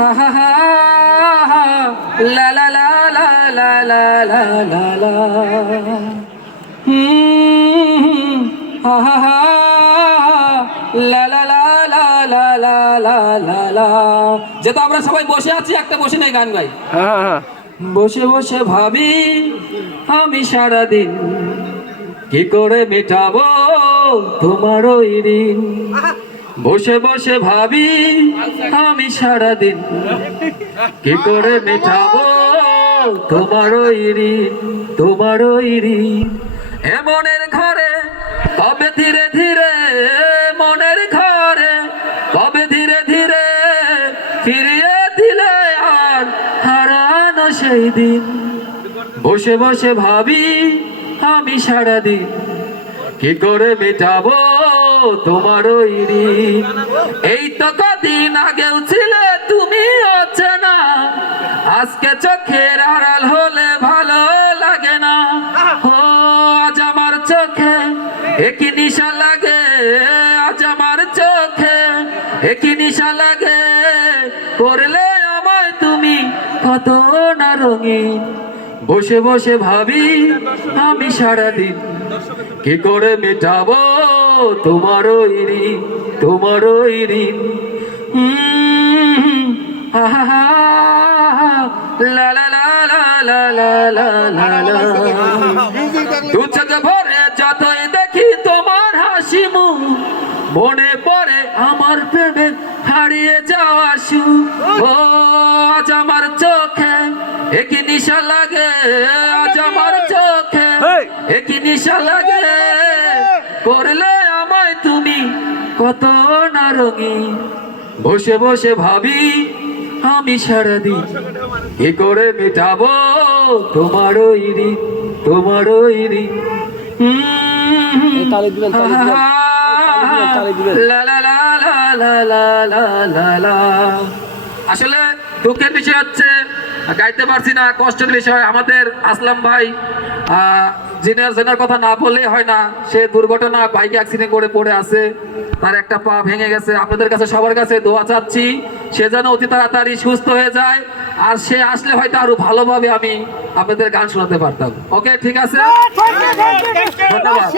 হা হা হা হা লা লা লা লা লা লা লা লা লা হুম, হা হা হা লা লা লা লা লা লা লা লা লা যেহেতু আমরা সবাই বসে আছি একটা বসে নেই গান গাই হ্যাঁ। বসে বসে ভাবি আমি সারাদিন কি করে মেটাবো তোমার ওই ঋণ? বসে বসে ভাবি, আমি সারাদিন কি করে মেটাবো? তোমার ইরি তোমার ঋণ। এমনের ঘরে, তবে ধীরে ধীরে মনের ঘরে, তবে ধীরে ধীরে ফিরিয়ে দিলে আর হারানো সেই দিন। বসে বসে ভাবি, আমি সারাদিন কি করে মেটাবো? তোমার এই তো কদিন আগেও ছিলে, তুমি অচেনা। আজকে চোখের আড়াল হলে ভালো লাগে না। ও, আজ আমার চোখে একই নিশা লাগে। আজ আমার চোখে একই নিশা লাগে। করলে আমায় তুমি কত না রঙিন। বসে বসে ভাবি, আমি সারাদিন কি করে মেটাবো? যতই দেখি তোমার হাসি মনে পড়ে আমার প্রেমে হারিয়ে যাওয়া শু ও আজ আমার চোখে একই নিশা লাগে আজ আমার চোখে একই নিশা লাগে। করলে তোমায় তুমি কত না বসে বসে ভাবি আমি সারা সারাদিন কি করে মেটাবো তোমার ওই ঋণ তোমার ওই ঋণ। আসলে দুঃখের বিষয় হচ্ছে গাইতে পারছি না কষ্টের বিষয় আমাদের আসলাম ভাই। আহ জিনার জেনার কথা না বললেই হয় না। সে দুর্ঘটনা বাইকে অ্যাক্সিডেন্ট করে পড়ে আছে। তার একটা পা ভেঙে গেছে। আপনাদের কাছে সবার কাছে দোয়া চাচ্ছি সে যেন অতি তাড়াতাড়ি সুস্থ হয়ে যায়। আর সে আসলে হয়তো আরও ভালোভাবে আমি আপনাদের গান শোনাতে পারতাম। ওকে ঠিক আছে? ধন্যবাদ।